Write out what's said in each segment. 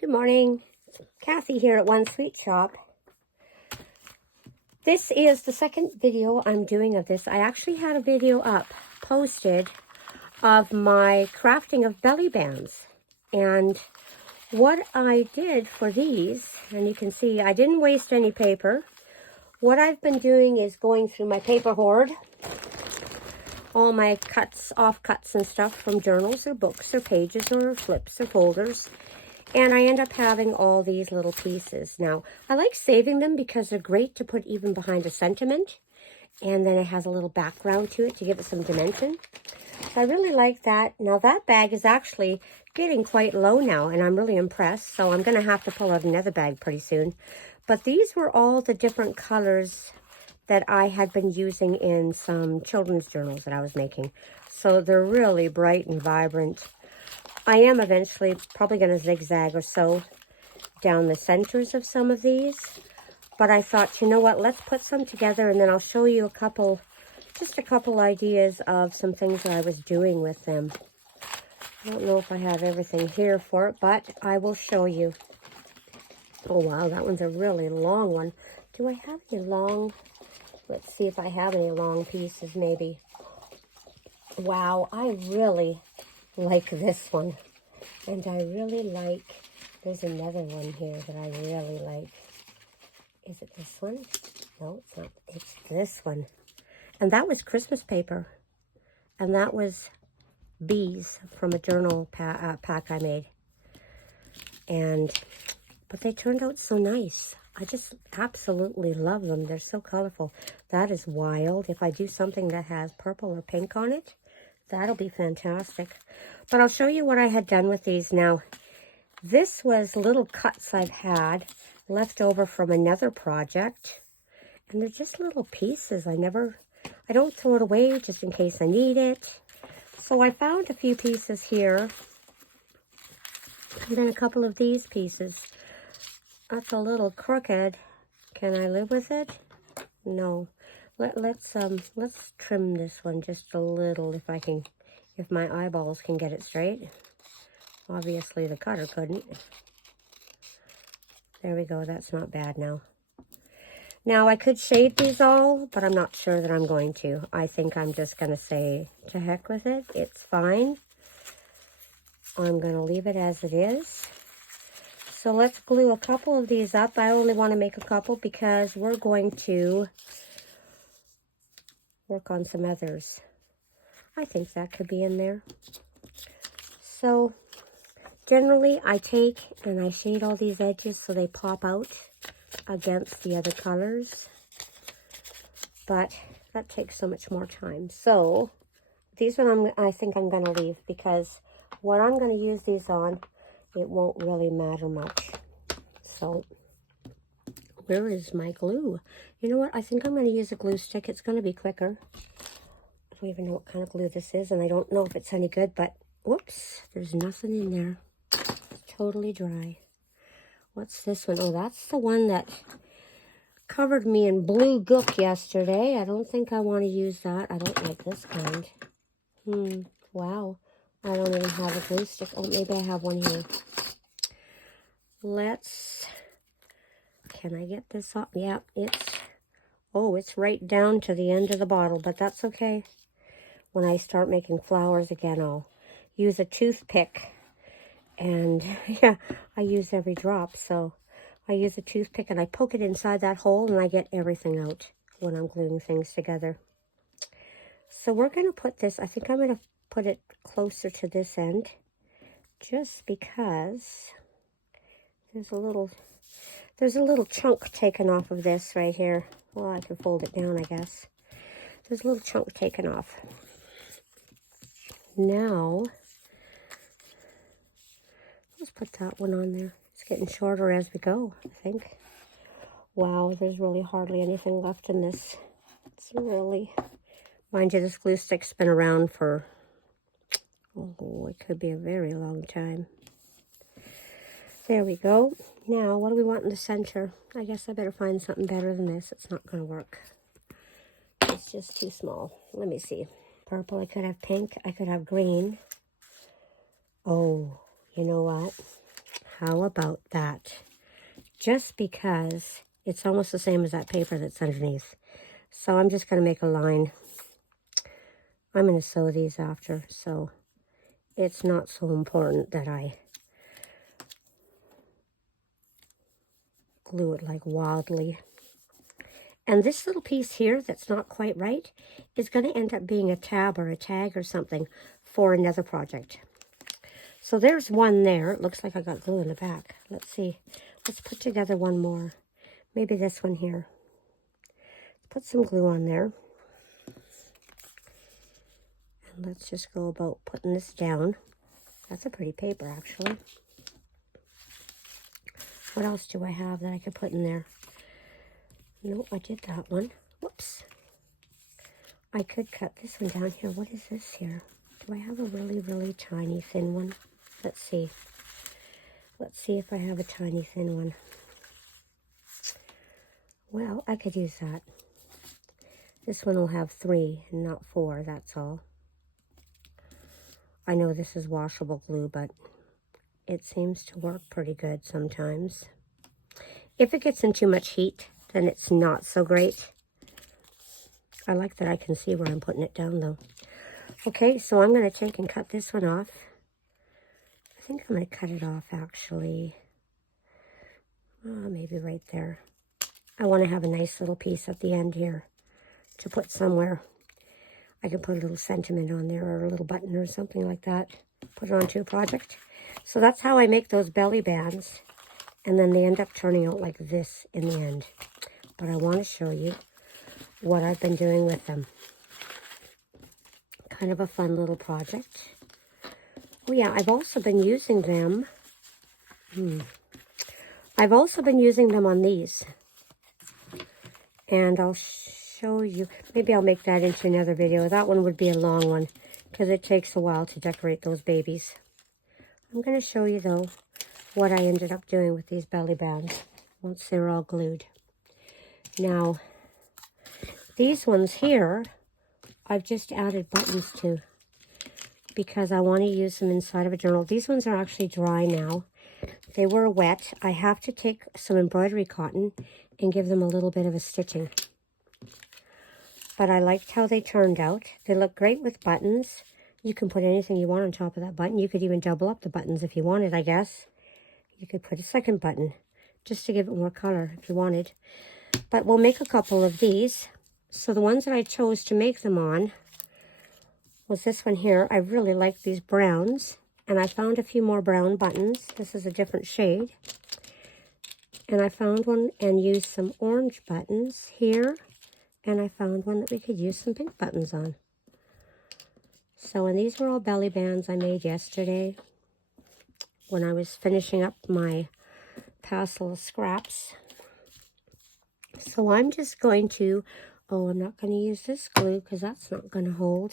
Good morning. Kathy here at One Sweet Shop. This is the second video I'm doing of this. I actually had a video posted of my crafting of belly bands. And what I did for these, and you can see I didn't waste any paper. What I've been doing is going through my paper hoard, all my offcuts and stuff from journals or books or pages or flips or folders. And I end up having all these little pieces. Now, I like saving them because they're great to put even behind a sentiment. And then it has a little background to it to give it some dimension. So I really like that. Now, that bag is actually getting quite low now, and I'm really impressed. So I'm going to have to pull out another bag pretty soon. But these were all the different colors that I had been using in some children's journals that I was making. So they're really bright and vibrant. I am eventually probably going to zigzag or so down the centers of some of these. But I thought, you know what, let's put some together and then I'll show you just a couple ideas of some things that I was doing with them. I don't know if I have everything here for it, but I will show you. Oh, wow, that one's a really long one. Do I have any long? Let's see if I have any long pieces, maybe. Wow, I really like this one. And I really like, there's another one here that I really like. Is it this one? No, it's not. It's this one. And that was Christmas paper. And that was bees from a journal pack I made. But they turned out so nice. I just absolutely love them. They're so colorful. That is wild. If I do something that has purple or pink on it, that'll be fantastic. But I'll show you what I had done with these. Now, this was little cuts I've had left over from another project. And they're just little pieces. I don't throw it away just in case I need it. So I found a few pieces here. And then a couple of these pieces. That's a little crooked. Can I live with it? No. Let's trim this one just a little if my eyeballs can get it straight. Obviously the cutter couldn't. There we go, that's not bad now. Now I could shade these all, but I'm not sure that I'm going to. I think I'm just gonna say, to heck with it, it's fine. I'm gonna leave it as it is. So let's glue a couple of these up. I only wanna make a couple because we're going to work on some others. I think that could be in there. So generally I take and I shade all these edges so they pop out against the other colors. But that takes so much more time. So these one I think I'm going to leave because what I'm going to use these on, it won't really matter much. So where is my glue? You know what? I think I'm going to use a glue stick. It's going to be quicker. I don't even know what kind of glue this is, and I don't know if it's any good, but whoops, there's nothing in there. It's totally dry. What's this one? Oh, that's the one that covered me in blue gook yesterday. I don't think I want to use that. I don't like this kind. Wow. I don't even have a glue stick. Oh, maybe I have one here. Can I get this off? Yeah, it's right down to the end of the bottle, but that's okay. When I start making flowers again, I'll use a toothpick. And yeah, I use every drop. So I use a toothpick and I poke it inside that hole and I get everything out when I'm gluing things together. So we're going to put this, I think I'm going to put it closer to this end. Just because there's a little chunk taken off of this right here. Well, I can fold it down, I guess. There's a little chunk taken off. Now, let's put that one on there. It's getting shorter as we go, I think. Wow, there's really hardly anything left in this. It's really, mind you, this glue stick's been around for, oh, it could be a very long time. There we go. Now, what do we want in the center? I guess I better find something better than this. It's not going to work. It's just too small. Let me see. Purple, I could have pink. I could have green. Oh, you know what? How about that? Just because it's almost the same as that paper that's underneath. So I'm just going to make a line. I'm going to sew these after, so it's not so important that I glue it like wildly. And this little piece here that's not quite right is going to end up being a tab or a tag or something for another project. So there's one there. It looks like I got glue in the back. Let's see. Let's put together one more. Maybe this one here. Put some glue on there. And let's just go about putting this down. That's a pretty paper, actually. What else do I have that I could put in there? No, I did that one. Whoops. I could cut this one down here. What is this here? Do I have a really, really tiny thin one? Let's see. Let's see if I have a tiny thin one. Well, I could use that. This one will have 3 and not 4, that's all. I know this is washable glue, but it seems to work pretty good sometimes. If it gets in too much heat, then it's not so great. I like that I can see where I'm putting it down, though. Okay, so I'm going to take and cut this one off. I think I'm going to cut it off, actually. Maybe right there. I want to have a nice little piece at the end here to put somewhere. I can put a little sentiment on there or a little button or something like that. Put it onto a project. So that's how I make those belly bands. And then they end up turning out like this in the end. But I want to show you what I've been doing with them. Kind of a fun little project. Oh yeah, I've also been using them. I've also been using them on these. And I'll show you. Maybe I'll make that into another video. That one would be a long one because it takes a while to decorate those babies. I'm going to show you, though, what I ended up doing with these belly bands once they're all glued. Now, these ones here, I've just added buttons to because I want to use them inside of a journal. These ones are actually dry now. They were wet. I have to take some embroidery cotton and give them a little bit of a stitching. But I liked how they turned out. They look great with buttons. You can put anything you want on top of that button. You could even double up the buttons if you wanted, I guess. You could put a second button just to give it more color if you wanted. But we'll make a couple of these. So the ones that I chose to make them on was this one here. I really like these browns. And I found a few more brown buttons. This is a different shade. And I found one and used some orange buttons here. And I found one that we could use some pink buttons on. So, and these were all belly bands I made yesterday when I was finishing up my past little scraps. So I'm just going to, I'm not going to use this glue because that's not going to hold.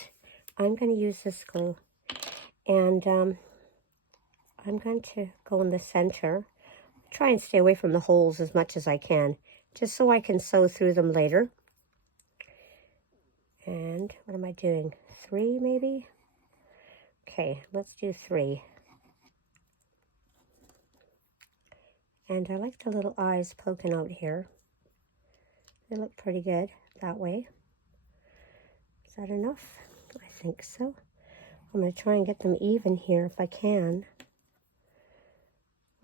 I'm going to use this glue. And I'm going to go in the center. Try and stay away from the holes as much as I can, just so I can sew through them later. And what am I doing? 3 maybe? Okay, let's do 3. And I like the little eyes poking out here. They look pretty good that way. Is that enough? I think so. I'm going to try and get them even here if I can.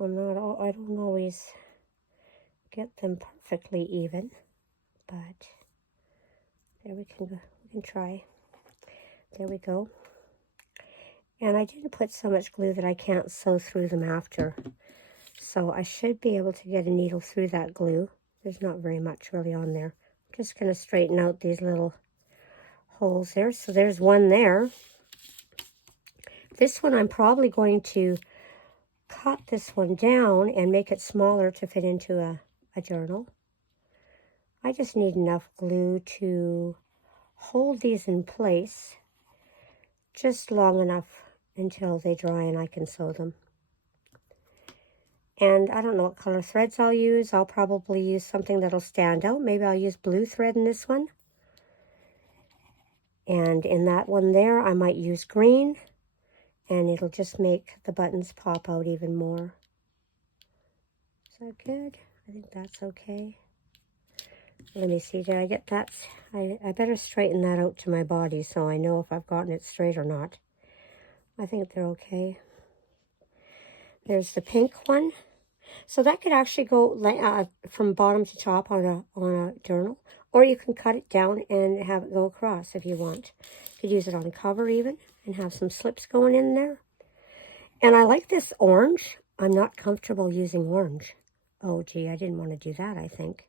I don't always get them perfectly even, but there we can go. We can try. There we go. And I didn't put so much glue that I can't sew through them after. So I should be able to get a needle through that glue. There's not very much really on there. I'm just going to straighten out these little holes there. So there's one there. This one I'm probably going to cut this one down and make it smaller to fit into a journal. I just need enough glue to hold these in place just long enough until they dry and I can sew them. And I don't know what color threads I'll use. I'll probably use something that'll stand out. Maybe I'll use blue thread in this one. And in that one there, I might use green. And it'll just make the buttons pop out even more. that good? I think that's okay. Let me see, did I get that? I better straighten that out to my body so I know if I've gotten it straight or not. I think they're okay. There's the pink one. So that could actually go from bottom to top on a journal. Or you can cut it down and have it go across if you want. You could use it on a cover even and have some slips going in there. And I like this orange. I'm not comfortable using orange. Oh, gee, I didn't want to do that, I think.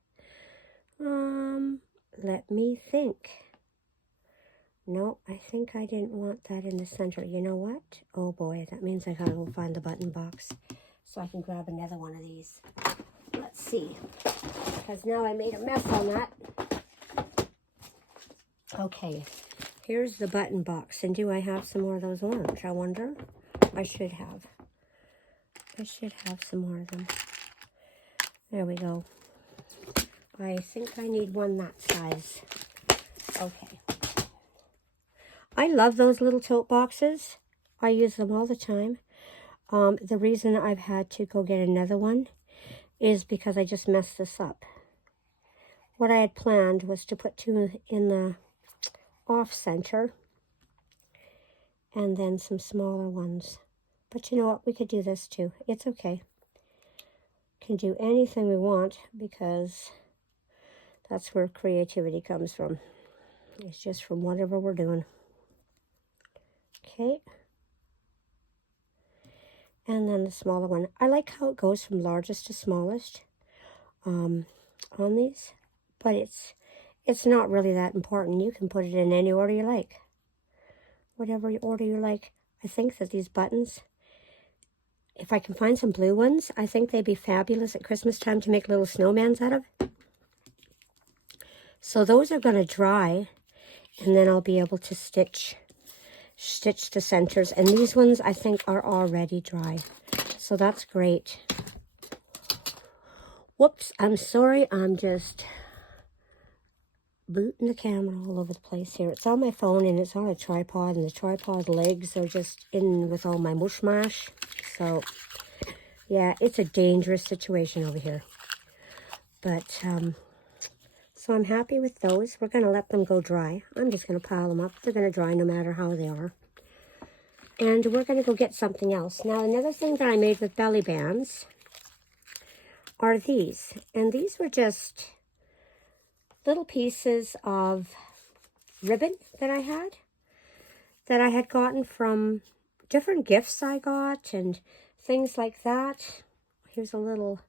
Let me think. No, I think I didn't want that in the center. You know what? Oh, boy, that means I gotta go find the button box so I can grab another one of these. Let's see, because now I made a mess on that. Okay, here's the button box. And do I have some more of those orange? I wonder. I should have. I should have some more of them. There we go. I think I need one that size. Okay. I love those little tote boxes. I use them all the time. The reason I've had to go get another one is because I just messed this up. What I had planned was to put two in the off center and then some smaller ones. But you know what? We could do this too. It's okay. Can do anything we want because that's where creativity comes from. It's just from whatever we're doing. Okay. And then the smaller one. I like how it goes from largest to smallest on these. But it's not really that important. You can put it in any order you like. Whatever order you like. I think that these buttons, if I can find some blue ones, I think they'd be fabulous at Christmas time to make little snowmans out of. So those are going to dry, and then I'll be able to stitch the centers. And these ones I think are already dry. So that's great. Whoops, I'm sorry. I'm just booting the camera all over the place here. It's on my phone and it's on a tripod, and the tripod legs are just in with all my mush mash. So yeah, it's a dangerous situation over here. But so I'm happy with those. We're going to let them go dry. I'm just going to pile them up. They're going to dry no matter how they are. And we're going to go get something else. Now, another thing that I made with belly bands are these. And these were just little pieces of ribbon that I had gotten from different gifts I got and things like that. Here's a little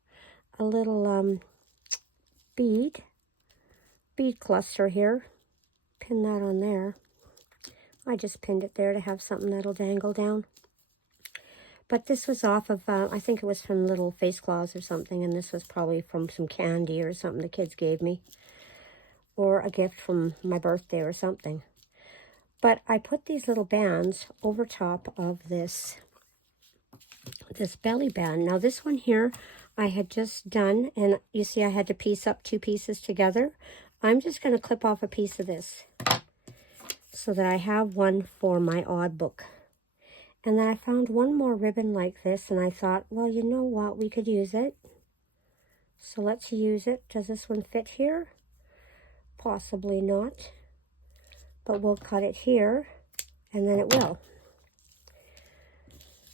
bead cluster here. Pin that on there. I just pinned it there to have something that'll dangle down. But this was off of, I think it was from Little Face Claws or something, and this was probably from some candy or something the kids gave me, or a gift from my birthday or something. But I put these little bands over top of this belly band. Now this one here I had just done, and you see I had to piece up two pieces together. I'm just going to clip off a piece of this so that I have one for my odd book. And then I found one more ribbon like this, and I thought, well, you know what? We could use it. So let's use it. Does this one fit here? Possibly not. But we'll cut it here, and then it will.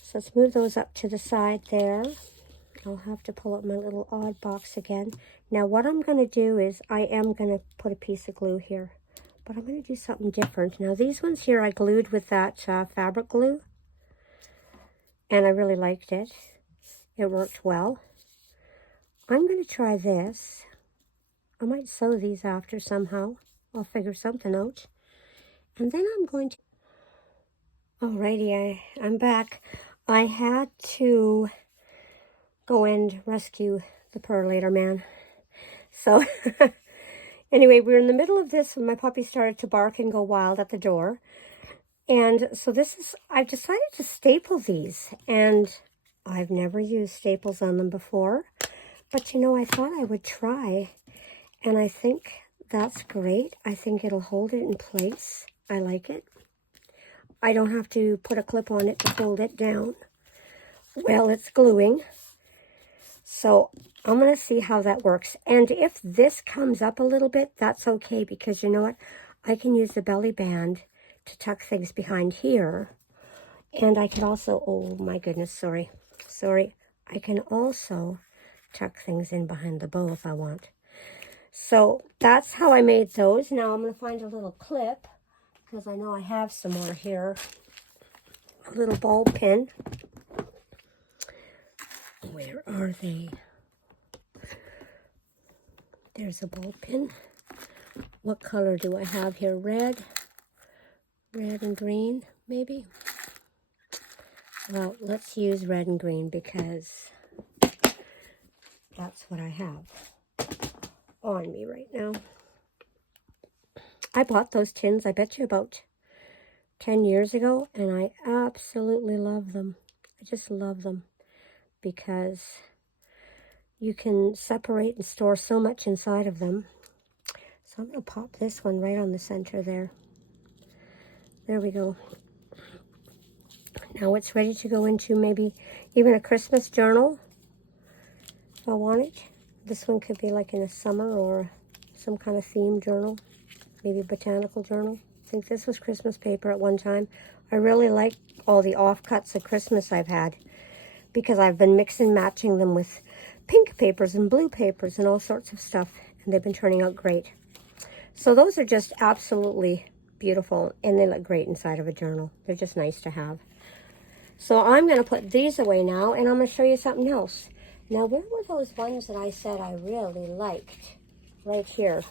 So let's move those up to the side there. I'll have to pull up my little odd box again. Now what I'm going to do is I am going to put a piece of glue here. But I'm going to do something different. Now these ones here I glued with that fabric glue. And I really liked it. It worked well. I'm going to try this. I might sew these after somehow. I'll figure something out. And then I'm going to... Alrighty, I'm back. I had to go and rescue the perlator man. So... Anyway, we were in the middle of this when my puppy started to bark and go wild at the door. And so I've decided to staple these. And I've never used staples on them before. But, you know, I thought I would try. And I think that's great. I think it'll hold it in place. I like it. I don't have to put a clip on it to hold it down while it's gluing. So I'm going to see how that works. And if this comes up a little bit, that's okay, because you know what? I can use the belly band to tuck things behind here. And I can also, oh my goodness, sorry. I can also tuck things in behind the bow if I want. So that's how I made those. Now I'm going to find a little clip, because I know I have some more here. A little ball pin. Where are they? There's a ball pin. What color do I have here? Red and green, maybe? Well, let's use red and green because that's what I have on me right now. I bought those tins, I bet you about 10 years ago, and I absolutely love them. I just love them because you can separate and store so much inside of them. So I'm going to pop this one right on the center there. There we go. Now it's ready to go into maybe even a Christmas journal if I want it. This one could be like in a summer or some kind of theme journal, maybe a botanical journal. I think this was Christmas paper at one time. I really like all the offcuts of Christmas I've had because I've been mixing and matching them with pink papers and blue papers and all sorts of stuff, and they've been turning out great. So those are just absolutely beautiful, and they look great inside of a journal. They're just nice to have. So I'm going to put these away now, and I'm going to show you something else. Now, where were those ones that I said I really liked? Right here.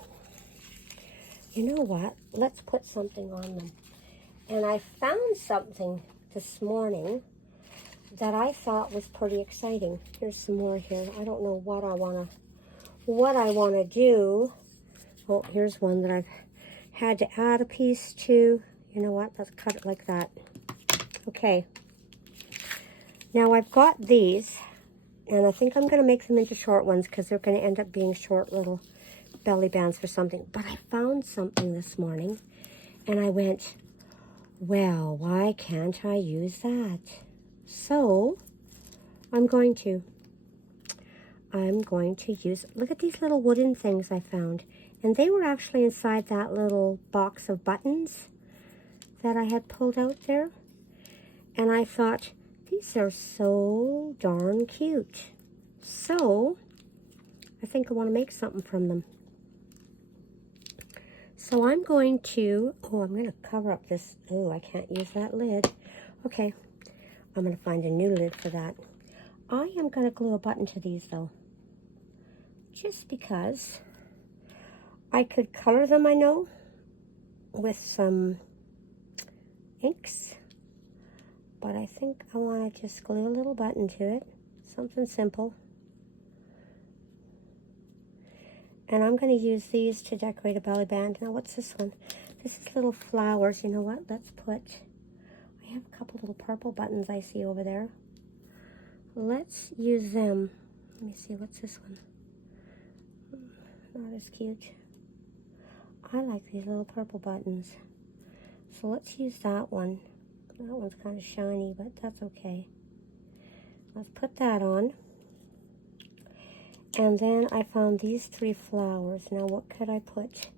You know what? Let's put something on them. And I found something this morning that I thought was pretty exciting. Here's some more here. I don't know what I want to do. Oh, here's one that I've had to add a piece to. You know what? Let's cut it like that. Okay. Now I've got these, and I think I'm going to make them into short ones because they're going to end up being short little belly bands for something. But I found something this morning, and I went, well, why can't I use that? So I'm going to use, look at these little wooden things I found. And they were actually inside that little box of buttons that I had pulled out there. And I thought, these are so darn cute. So I think I want to make something from them. So I'm going to, I'm going to cover up this. Oh, I can't use that lid. Okay, I'm going to find a new lid for that. I am going to glue a button to these though, just because I could color them, I know, with some inks, but I think I want to just glue a little button to it, something simple. And I'm going to use these to decorate a belly band. Now, what's this one? This is little flowers. You know what? Let's put, I have a couple little purple buttons I see over there. Let's use them. Let me see, what's this one? Not as cute. I like these little purple buttons. So let's use that one. That one's kind of shiny, but that's okay. Let's put that on. And then I found these 3 flowers. Now what could I put?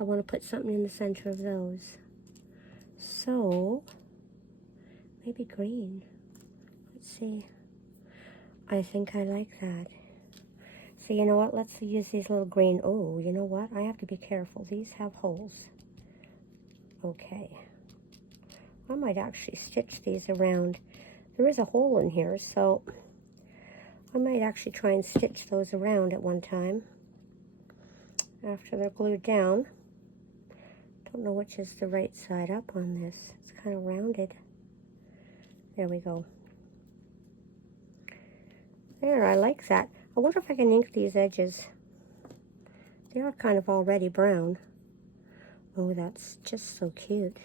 I want to put something in the center of those. So, maybe green. Let's see. I think I like that. So you know what? Let's use these little green. Oh, you know what? I have to be careful. These have holes. Okay. I might actually stitch these around. There is a hole in here, so I might actually try and stitch those around at one time after they're glued down. Don't know which is the right side up on this. It's kind of rounded. There we go. There, I like that. I wonder if I can ink these edges. They are kind of already brown. Oh, that's just so cute.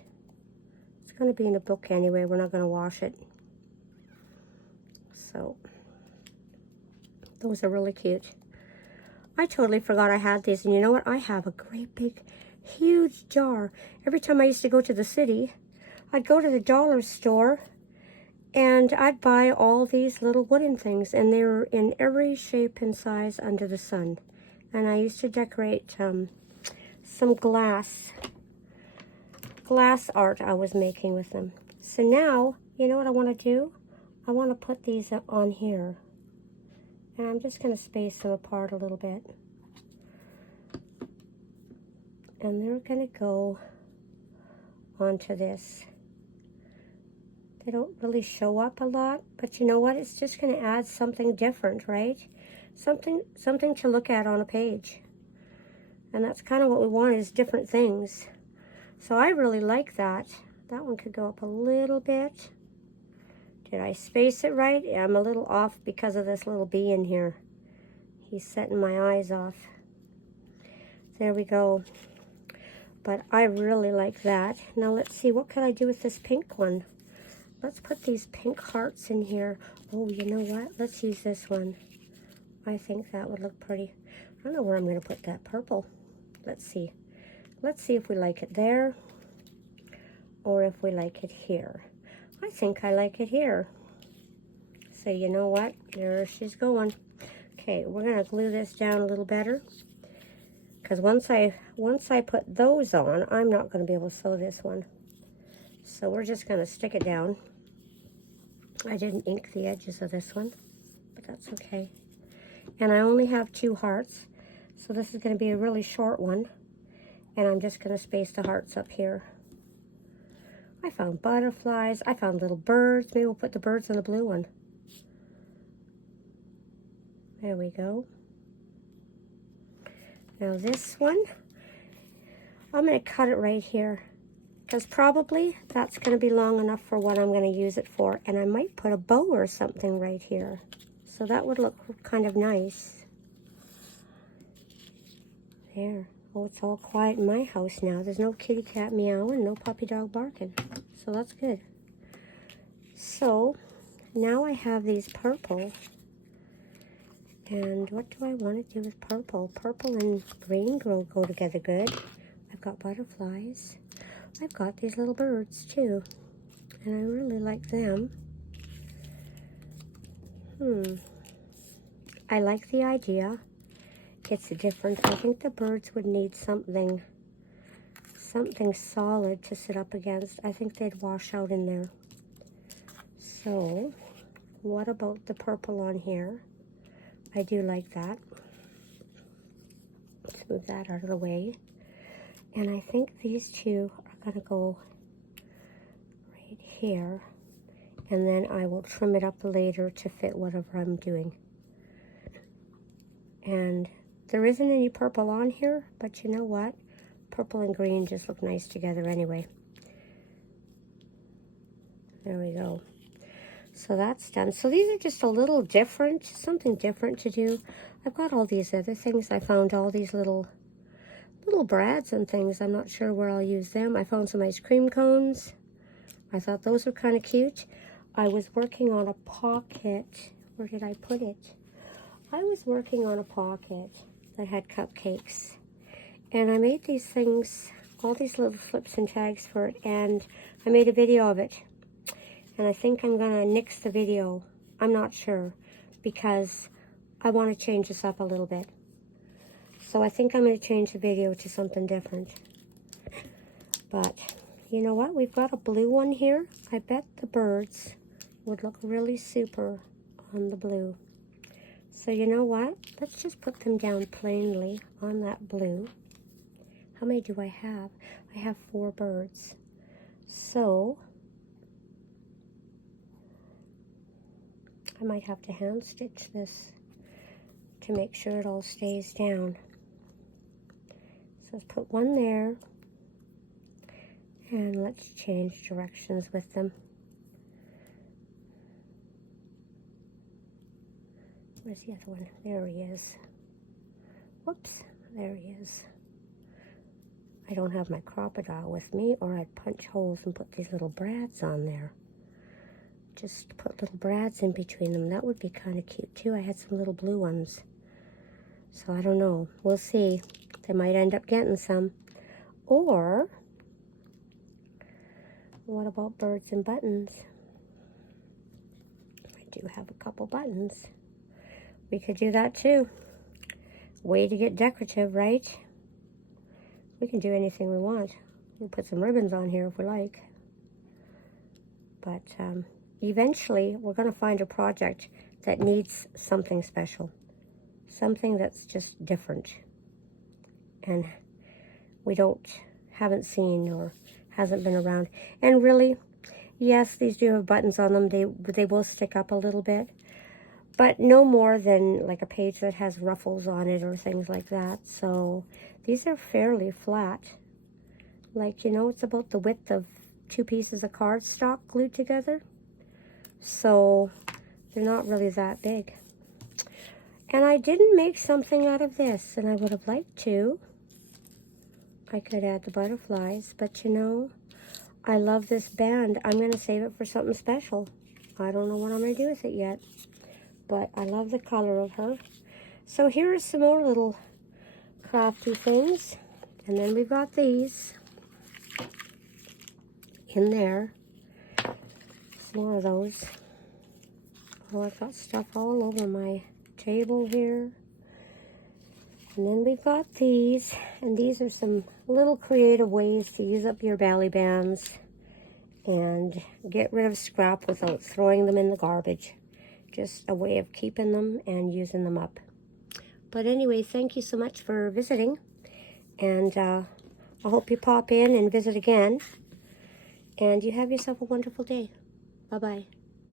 It's going to be in a book anyway. We're not going to wash it. So, those are really cute. I totally forgot I had these. And you know what? I have a great big, huge jar. Every time I used to go to the city, I'd go to the dollar store And I'd buy all these little wooden things, and they were in every shape and size under the sun. And I used to decorate some glass art I was making with them. So now, you know what I want to do? I want to put these on here. And I'm just going to space them apart a little bit. And they're going to go onto this. They don't really show up a lot, but you know what? It's just going to add something different, right? Something to look at on a page. And that's kind of what we want, is different things. So I really like that. That one could go up a little bit. Did I space it right? Yeah, I'm a little off because of this little bee in here. He's setting my eyes off. There we go. But I really like that. Now let's see, what could I do with this pink one? Let's put these pink hearts in here. Oh, you know what? Let's use this one. I think that would look pretty. I don't know where I'm going to put that purple. Let's see. Let's see if we like it there or if we like it here. I think I like it here. So you know what? There she's going. Okay, we're going to glue this down a little better, because once I put those on, I'm not going to be able to sew this one. So we're just going to stick it down. I didn't ink the edges of this one, but that's okay. And I only have 2 hearts, so this is going to be a really short one. And I'm just going to space the hearts up here. I found butterflies. I found little birds. Maybe we'll put the birds on the blue one. There we go. Now this one, I'm going to cut it right here, because probably that's going to be long enough for what I'm going to use it for. And I might put a bow or something right here. So that would look kind of nice. There. Oh, it's all quiet in my house now. There's no kitty cat meowing, no puppy dog barking. So that's good. So now I have these purple. And what do I want to do with purple? Purple and green go together good. I've got butterflies. I've got these little birds too. And I really like them. I like the idea. It's different. I think the birds would need something solid to sit up against. I think they'd wash out in there. So, what about the purple on here? I do like that. Let's move that out of the way. And I think these two are going to go right here. And then I will trim it up later to fit whatever I'm doing. And there isn't any purple on here, but you know what? Purple and green just look nice together anyway. There we go. So that's done. So these are just a little different, something different to do. I've got all these other things. I found all these little brads and things. I'm not sure where I'll use them. I found some ice cream cones. I thought those were kind of cute. I was working on a pocket. Where did I put it? I was working on a pocket that had cupcakes. And I made these things, all these little flips and tags for it, and I made a video of it. And I think I'm gonna nix the video. I'm not sure, because I want to change this up a little bit. So I think I'm gonna change the video to something different. But you know what? We've got a blue one here. I bet the birds would look really super on the blue. So you know what? Let's just put them down plainly on that blue. How many do I have? I have 4 birds. So I might have to hand stitch this to make sure it all stays down. So let's put one there. And let's change directions with them. Where's the other one? There he is. Whoops, there he is. I don't have my crocodile with me, or I'd punch holes and put these little brads on there. Just put little brads in between them. That would be kind of cute too. I had some little blue ones. So I don't know. We'll see. They might end up getting some. Or, what about birds and buttons? do have a couple buttons. We could do that too. Way to get decorative, right? We can do anything we want. We'll put some ribbons on here if we like. But eventually, we're going to find a project that needs something special. Something that's just different. And we haven't seen or hasn't been around. And really, yes, these do have buttons on them. They will stick up a little bit. But no more than like a page that has ruffles on it or things like that. So these are fairly flat. Like, you know, it's about the width of 2 pieces of cardstock glued together. So they're not really that big. And I didn't make something out of this, and I would have liked to. I could add the butterflies, but you know, I love this band. I'm going to save it for something special. I don't know what I'm going to do with it yet, but I love the color of her. So here are some more little crafty things. And then we've got these in there. Some more of those. Oh, I've got stuff all over my table here. And then we've got these, and these are some little creative ways to use up your belly bands and get rid of scrap without throwing them in the garbage. Just a way of keeping them and using them up. But anyway, thank you so much for visiting, and I hope you pop in and visit again, and you have yourself a wonderful day. Bye-bye.